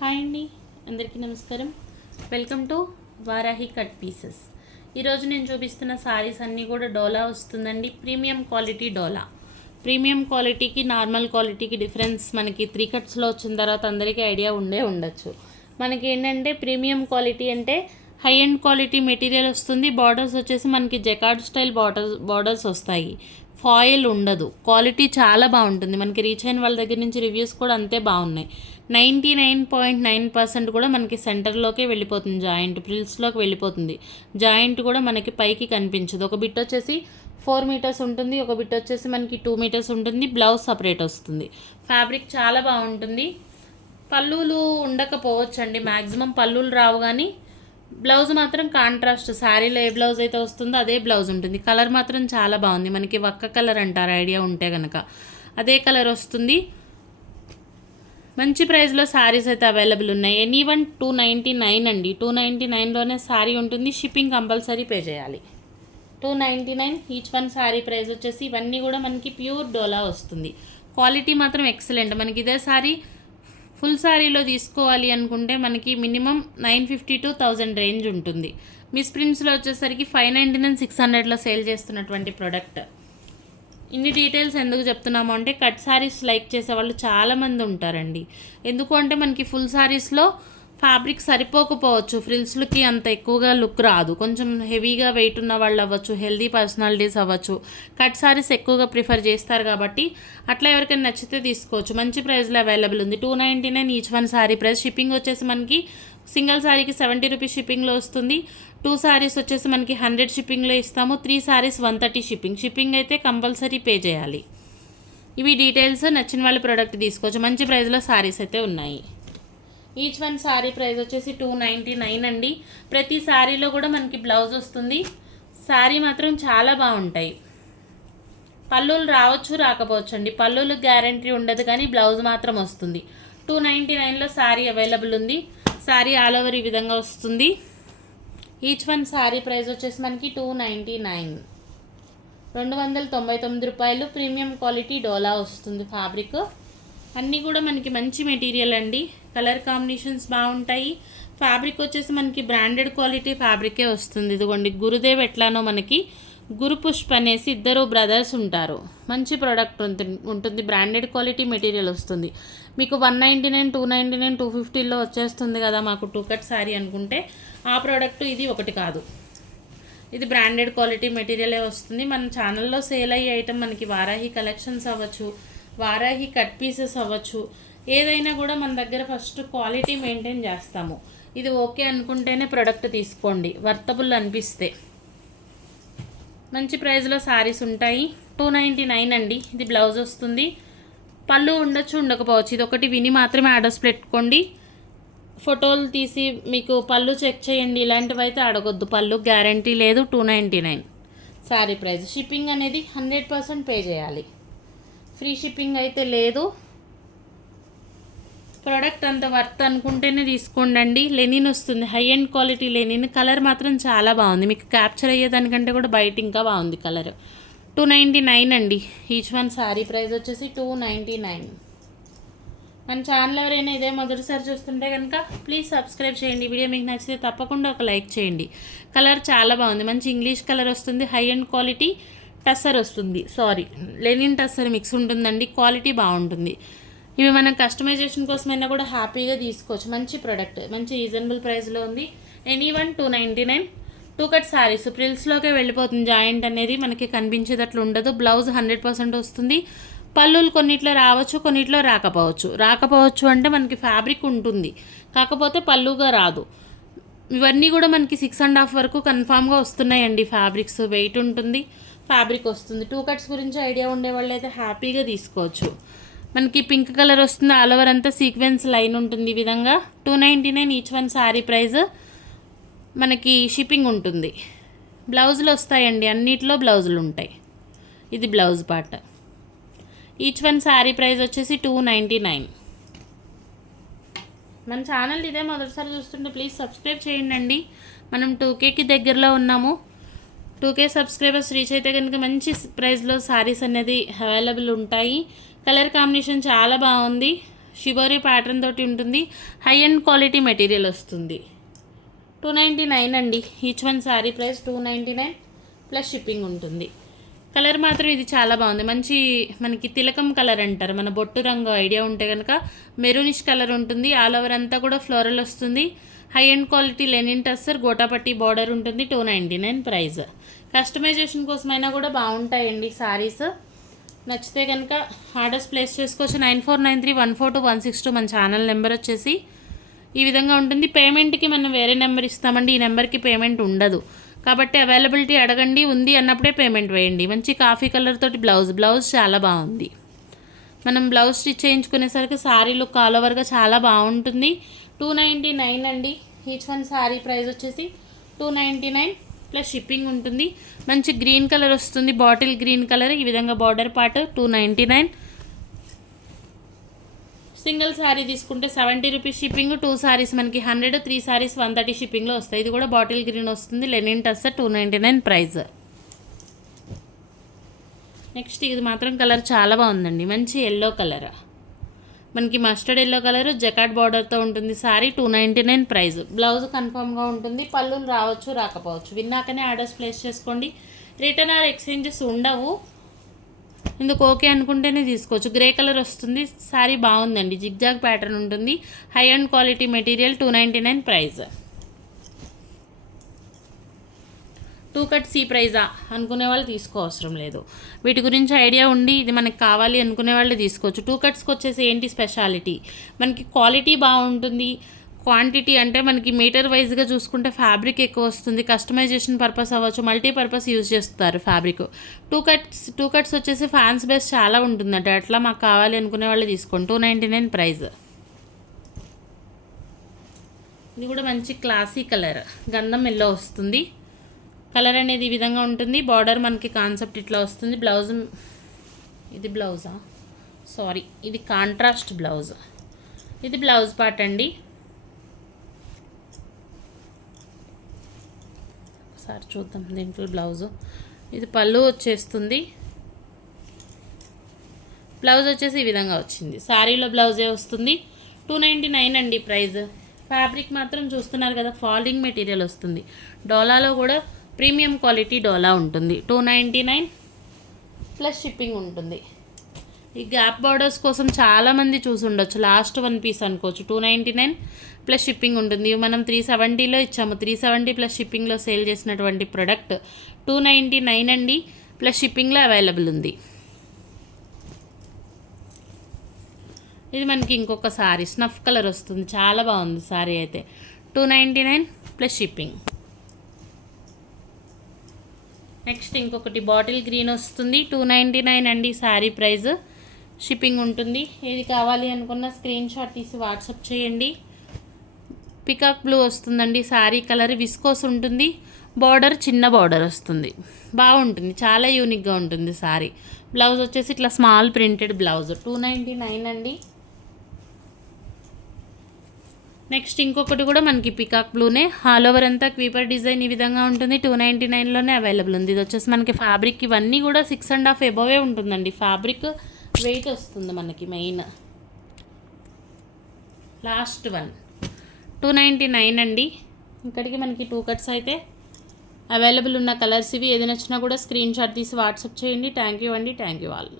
Hi అండి, అందరికీ నమస్కారం. Welcome to Varahi cut pieces. ఈరోజు నేను చూపిస్తున్న సారీస్ అన్నీ కూడా డోలా వస్తుందండి. ప్రీమియం క్వాలిటీ డోలా. ప్రీమియం క్వాలిటీకి నార్మల్ క్వాలిటీకి డిఫరెన్స్ మనకి 3 కట్స్లో వచ్చిన తర్వాత అందరికీ ఐడియా ఉండొచ్చు. మనకి ఏంటంటే ప్రీమియం క్వాలిటీ అంటే హై ఎండ్ క్వాలిటీ మెటీరియల్ వస్తుంది. బార్డర్స్ వచ్చేసి మనకి జకార్డ్ స్టైల్ బార్డర్స్ వస్తాయి. ఫాయిల్ ఉండదు. క్వాలిటీ చాలా బాగుంటుంది. మనకి రీచ్ అయిన వాళ్ళ దగ్గర నుంచి రివ్యూస్ కూడా అంతే బాగున్నాయి. 99.9% కూడా మనకి సెంటర్లోకే వెళ్ళిపోతుంది. జాయింట్ ప్రిల్స్లోకి వెళ్ళిపోతుంది. జాయింట్ కూడా మనకి పైకి కనిపించదు. ఒక బిట్ వచ్చేసి 4 మీటర్స్ ఉంటుంది, ఒక బిట్ వచ్చేసి మనకి 2 మీటర్స్ ఉంటుంది. బ్లౌజ్ సపరేట్ వస్తుంది. ఫ్యాబ్రిక్ చాలా బాగుంటుంది. పళ్ళులు ఉండకపోవచ్చు అండి, మ్యాక్సిమం పళ్ళులు రావు, కానీ బ్లౌజ్ మాత్రం కాంట్రాస్ట్. శారీలో ఏ బ్లౌజ్ అయితే వస్తుందో అదే బ్లౌజ్ ఉంటుంది. కలర్ మాత్రం చాలా బాగుంది. మనకి వక్క కలర్ అంటారు, ఐడియా ఉంటే కనుక అదే కలర్ వస్తుంది. మంచి ప్రైస్లో శారీస్ అయితే అవైలబుల్ ఉన్నాయి. ఎనీవన్ 299 అండి. 299లోనే శారీ ఉంటుంది. షిప్పింగ్ కంపల్సరీ పే చేయాలి. 299 ఈచ్ వన్ శారీ ప్రైస్ వచ్చేసి. ఇవన్నీ కూడా మనకి ప్యూర్ డోలా వస్తుంది. క్వాలిటీ మాత్రం ఎక్సలెంట్. మనకి ఇదే శారీ ఫుల్ శారీలో తీసుకోవాలి అనుకుంటే మనకి మినిమం 950 to 1000 రేంజ్ ఉంటుంది. మిస్ ప్రింట్స్లో వచ్చేసరికి 599, 600లో సేల్ చేస్తున్నటువంటి ప్రోడక్ట్. ఇన్ని డీటెయిల్స్ ఎందుకు చెప్తున్నాము అంటే కట్ శారీస్ లైక్ చేసే వాళ్ళు చాలామంది ఉంటారండి. ఎందుకు అంటే మనకి ఫుల్ శారీస్లో ఫ్యాబ్రిక్ సరిపోకపోవచ్చు, ఫ్రిల్స్లకి అంత ఎక్కువగా లుక్ రాదు. కొంచెం హెవీగా వెయిట్ ఉన్న వాళ్ళు అవ్వచ్చు, హెల్దీ పర్సనాలిటీస్ అవ్వచ్చు, కట్ శారీస్ ఎక్కువగా ప్రిఫర్ చేస్తారు. కాబట్టి అట్లా ఎవరికైనా నచ్చితే తీసుకోవచ్చు. మంచి ప్రైస్లో అవైలబుల్ ఉంది. 299 each one sari price. Shipping వచ్చేసి మనకి సింగిల్ శారీకి 70 రూపీస్ షిప్పింగ్లో వస్తుంది. 2 శారీస్ వచ్చేసి మనకి 100 షిప్పింగ్లో ఇస్తాము. 3 శారీస్ 130 షిప్పింగ్. షిప్పింగ్ అయితే కంపల్సరీ పే చేయాలి. ఇవి డీటెయిల్స్. నచ్చిన వాళ్ళ ప్రోడక్ట్ తీసుకోవచ్చు. మంచి ప్రైస్లో శారీస్ అయితే ఉన్నాయి. ఈచ్ వన్ శారీ ప్రైస్ వచ్చేసి 299 అండి. ప్రతి శారీలో కూడా మనకి బ్లౌజ్ వస్తుంది. శారీ మాత్రం చాలా బాగుంటాయి. పళ్ళులు రావచ్చు, రాకపోవచ్చు అండి. పళ్ళులు గ్యారంటీ ఉండదు, కానీ బ్లౌజ్ మాత్రం వస్తుంది. 299లో శారీ అవైలబుల్ ఉంది. శారీ ఆల్ ఓవర్ ఈ విధంగా వస్తుంది. ఈచ్ వన్ శారీ ప్రైస్ వచ్చేసి మనకి 299, 299 రూపాయలు. ప్రీమియం క్వాలిటీ డోలా వస్తుంది ఫ్యాబ్రిక్. అన్నీ కూడా మనకి మంచి మెటీరియల్ అండి. కలర్ కాంబినేషన్స్ బాగుంటాయి. ఫ్యాబ్రిక్ వచ్చేసి మనకి బ్రాండెడ్ క్వాలిటీ ఫ్యాబ్రికే వస్తుంది. ఇదిగోండి, గురుదేవ్ ఎట్లానో మనకి గురు పుష్ప్ అనేసి ఇద్దరు బ్రదర్స్ ఉంటారు. మంచి ప్రోడక్ట్ ఉంటుంది. బ్రాండెడ్ క్వాలిటీ మెటీరియల్ వస్తుంది. మీకు 199, 299, 250లో వచ్చేస్తుంది కదా మాకు 2 కట్ శారీ అనుకుంటే, ఆ ప్రోడక్ట్ ఇది ఒకటి కాదు. ఇది బ్రాండెడ్ క్వాలిటీ మెటీరియలే వస్తుంది. మన ఛానల్లో సేల్ అయ్యే ఐటమ్ మనకి వారాహి కలెక్షన్స్ అవ్వచ్చు, వారాహి కట్ పీసెస్ అవ్వచ్చు, ఏదైనా కూడా మన దగ్గర ఫస్ట్ క్వాలిటీ మెయింటైన్ చేస్తాము. ఇది ఓకే అనుకుంటేనే ప్రోడక్ట్ తీసుకోండి, వర్తబుల్ అనిపిస్తే. మంచి ప్రైస్లో శారీస్ ఉంటాయి. 299 అండి. ఇది బ్లౌజ్ వస్తుంది. పళ్ళు ఉండొచ్చు, ఉండకపోవచ్చు. ఇది ఒకటి విని మాత్రమే ఆర్డర్స్ పెట్టుకోండి. ఫోటోలు తీసి మీకు పళ్ళు చెక్ చేయండి, ఇలాంటివి అయితే అడగొద్దు. పళ్ళు గ్యారంటీ లేదు. 299 శారీ ప్రైస్. షిప్పింగ్ అనేది 100% పే చేయాలి. ఫ్రీ షిప్పింగ్ అయితే లేదు. ప్రోడక్ట్ అంత వర్త్ అనుకుంటేనే తీసుకోండి. లెనిన్ వస్తుంది, high end quality Lenin. Colour మాత్రం చాలా బాగుంది. మీకు క్యాప్చర్ అయ్యేదానికంటే కూడా బయట ఇంకా బాగుంది కలర్. 299 అండి. ఈచ్ వన్ శారీ ప్రైస్ వచ్చేసి 299. మన ఛానల్ ఎవరైనా ఇదే మొదటిసారి చూస్తుంటే కనుక ప్లీజ్ సబ్స్క్రైబ్ చేయండి. వీడియో మీకు నచ్చితే తప్పకుండా ఒక లైక్ చేయండి. కలర్ చాలా బాగుంది. మంచి ఇంగ్లీష్ కలర్ వస్తుంది. హై ఎండ్ క్వాలిటీ టస్సర్ వస్తుంది. లెనిన్ టస్సర్ మిక్స్ ఉంటుందండి. క్వాలిటీ బాగుంటుంది. ఇవి మనం కస్టమైజేషన్ కోసమైనా కూడా హ్యాపీగా తీసుకోవచ్చు. మంచి ప్రోడక్ట్, మంచి రీజనబుల్ ప్రైస్లో ఉంది. ఎనీవన్ 299. 2 కట్ శారీస్. ప్రిల్స్లోకే వెళ్ళిపోతుంది. జాయింట్ అనేది మనకి కనిపించేటట్లు ఉండదు. బ్లౌజ్ 100% వస్తుంది. పళ్ళులు కొన్నిట్లో రావచ్చు, కొన్నిట్లో రాకపోవచ్చు అంటే మనకి ఫ్యాబ్రిక్ ఉంటుంది, కాకపోతే పళ్ళుగా రాదు. ఇవన్నీ కూడా మనకి 6.5 వరకు కన్ఫామ్గా వస్తున్నాయండి. ఫ్యాబ్రిక్స్ వెయిట్ ఉంటుంది, ఫ్యాబ్రిక్ వస్తుంది. 2 కట్స్ గురించి ఐడియా ఉండే వాళ్ళు అయితే హ్యాపీగా తీసుకోవచ్చు. మనకి పింక్ కలర్ వస్తుంది. ఆల్ ఓవర్ అంతా సీక్వెన్స్ లైన్ ఉంటుంది. ఈ విధంగా 299 ఈచ్ వన్ శారీ ప్రైస్. మనకి షిప్పింగ్ ఉంటుంది. బ్లౌజులు వస్తాయండి, అన్నిట్లో బ్లౌజులు ఉంటాయి. ఇది blouse part. Each one sari price వచ్చేసి 299. మన ఛానల్ ఇదే మొదటిసారి చూస్తుంటే ప్లీజ్ సబ్స్క్రైబ్ చేయండి. మనం 2Kకి దగ్గరలో ఉన్నాము. 2K సబ్స్క్రైబర్స్ రీచ్ అయితే కనుక మంచి ప్రైస్లో శారీస్ అనేది అవైలబుల్ ఉంటాయి. కలర్ కాంబినేషన్ చాలా బాగుంది. షిబోరి ప్యాటర్న్ తోటి ఉంటుంది. హై అండ్ క్వాలిటీ మెటీరియల్ వస్తుంది. 299 అండి. Each one sari price 299 plus shipping ఉంటుంది. కలర్ మాత్రం ఇది చాలా బాగుంది. మంచి మనకి తిలకం కలర్ అంటారు, మన బొట్టు రంగు ఐడియా ఉంటే కనుక మెరూనిష్ కలర్ ఉంటుంది. ఆల్ ఓవర్ అంతా కూడా ఫ్లోరల్ వస్తుంది. High and quality Lenin tussar gota patti border ఉంటుంది. 299 ప్రైస్. కస్టమైజేషన్ కోసమైనా కూడా బాగుంటాయండి సారీస్. నచ్చితే కనుక ఆర్డర్స్ ప్లేస్ చేసుకోవచ్చు. 9493142162 మన ఛానల్ నెంబర్ వచ్చేసి ఈ విధంగా ఉంటుంది. పేమెంట్కి మనం వేరే నెంబర్ ఇస్తామండి. ఈ నెంబర్కి పేమెంట్ ఉండదు కాబట్టి అవైలబిలిటీ అడగండి, ఉంది అన్నప్పుడే పేమెంట్ వేయండి. మంచి కాఫీ కలర్ తోటి బ్లౌజ్ చాలా బాగుంది. మనం బ్లౌజ్ స్టిచ్ చేయించుకునేసరికి శారీ లుక్ ఆల్ ఓవర్గా చాలా బాగుంటుంది. 299 అండి. ఈచ్ వన్ శారీ ప్రైస్ వచ్చేసి 299 ప్లస్ షిప్పింగ్ ఉంటుంది. మంచి గ్రీన్ కలర్ వస్తుంది, బాటిల్ గ్రీన్ కలర్. ఈ విధంగా బార్డర్ పార్ట్ 299. సింగిల్ శారీ తీసుకుంటే 70 రూపీస్ షిప్పింగ్. 2 శారీస్ మనకి 100, 3 శారీస్ 130 షిప్పింగ్లో వస్తాయి. ఇది కూడా బాటిల్ గ్రీన్ వస్తుంది, లెనిన్ టస్సర్ 299 ప్రైస్. నెక్స్ట్ ఇది మాత్రం కలర్ చాలా బాగుందండి. మంచి ఎల్లో కలర్, మనకి మస్టర్డ్ ఎల్లో కలర్ జకాట్ బార్డర్తో ఉంటుంది. శారీ 299 ప్రైస్. బ్లౌజ్ కన్ఫర్మ్గా ఉంటుంది. పళ్ళులు రావచ్చు రాకపోవచ్చు. విన్నాకనే ఆర్డర్స్ ప్లేస్ చేసుకోండి. రిటర్న్ ఆర్ ఎక్స్చేంజెస్ ఉండవు. ఇందుకు ఓకే అనుకుంటేనే తీసుకోవచ్చు. గ్రే కలర్ వస్తుంది. శారీ బాగుందండి. జిగ్జాగ్ ప్యాటర్న్ ఉంటుంది. High and quality material 299 price. 2 cuts ఈ ప్రైజా అనుకునే వాళ్ళు తీసుకోవసరం లేదు. వీటి గురించి ఐడియా ఉండి ఇది మనకి కావాలి అనుకునే వాళ్ళు తీసుకోవచ్చు. 2 కట్స్కి వచ్చేసి ఏంటి స్పెషాలిటీ, మనకి క్వాలిటీ బాగుంటుంది. క్వాంటిటీ అంటే మనకి మీటర్ వైజ్గా చూసుకుంటే ఫ్యాబ్రిక్ ఎక్కువ వస్తుంది. కస్టమైజేషన్ పర్పస్ అవ్వచ్చు, మల్టీపర్పస్ యూజ్ చేస్తారు ఫ్యాబ్రిక్. 2 కట్స్ వచ్చేసి ఫ్యాన్స్ బేస్ చాలా ఉంటుందంట. అట్లా మాకు కావాలి అనుకునే వాళ్ళు తీసుకోండి. 299 ప్రైస్. ఇది కూడా మంచి క్లాసీ కలర్, గంధం ఎల్లో వస్తుంది. కలర్ అనేది ఈ విధంగా ఉంటుంది. బార్డర్ మనకి కాన్సెప్ట్ ఇట్లా వస్తుంది. బ్లౌజ్ ఇది బ్లౌజా, సారీ ఇది కాంట్రాస్ట్ బ్లౌజ్. ఇది బ్లౌజ్ పార్ట్ అండి. ఒకసారి చూద్దాం దీంట్లో బ్లౌజు. ఇది పళ్ళు వచ్చేస్తుంది. బ్లౌజ్ వచ్చేసి ఈ విధంగా వచ్చింది. శారీలో బ్లౌజే వస్తుంది. 299 అండి ప్రైస్. ఫ్యాబ్రిక్ మాత్రం చూస్తున్నారు కదా, ఫాలింగ్ మెటీరియల్ వస్తుంది. డోలాలో కూడా ప్రీమియం క్వాలిటీ డోలా ఉంటుంది. 299 ప్లస్ షిప్పింగ్ ఉంటుంది. ఈ గ్యాప్ బార్డర్స్ కోసం చాలామంది చూసి ఉండొచ్చు. లాస్ట్ 1 పీస్ అనుకోవచ్చు. 299 ప్లస్ షిప్పింగ్ ఉంటుంది. ఇవి మనం 370లో ఇచ్చాము. 370 ప్లస్ షిప్పింగ్లో సేల్ చేసినటువంటి ప్రోడక్ట్ 299 అండి. ప్లస్ షిప్పింగ్లో అవైలబుల్ ఉంది. ఇది మనకి ఇంకొక శారీ స్నఫ్ కలర్ వస్తుంది. చాలా బాగుంది శారీ అయితే. 299 ప్లస్ షిప్పింగ్. నెక్స్ట్ ఇంకొకటి బాటిల్ గ్రీన్ వస్తుంది. 299 అండి శారీ ప్రైస్. షిప్పింగ్ ఉంటుంది. ఏది కావాలి అనుకున్న స్క్రీన్ షాట్ తీసి వాట్సాప్ చేయండి. పికాక్ బ్లూ వస్తుందండి శారీ కలర్. విస్కోస్ ఉంటుంది. బార్డర్ చిన్న బార్డర్ వస్తుంది. బాగుంటుంది, చాలా యూనిక్గా ఉంటుంది శారీ. బ్లౌజ్ వచ్చేసి ఇట్లా స్మాల్ ప్రింటెడ్ బ్లౌజ్. 299 అండి. నెక్స్ట్ ఇంకొకటి కూడా మనకి పికాక్ బ్లూనే, ఆల్ ఓవర్ అంతా క్వీపర్ డిజైన్ ఈ విధంగా ఉంటుంది. 299లోనే అవైలబుల్ ఉంది. ఇది వచ్చేసి మనకి ఫ్యాబ్రిక్ ఇవన్నీ కూడా 6.5 ఎబోవే ఉంటుందండి. ఫ్యాబ్రిక్ వెయిట్ వస్తుంది మనకి. మెయిన్ లాస్ట్ 1 299 అండి. ఇక్కడికి మనకి 2 కట్స్ అయితే అవైలబుల్ ఉన్న కలర్స్ ఇవి. ఏది నచ్చినా కూడా స్క్రీన్ షాట్ తీసి వాట్సాప్ చేయండి. థ్యాంక్ యూ అండి. Thank you all.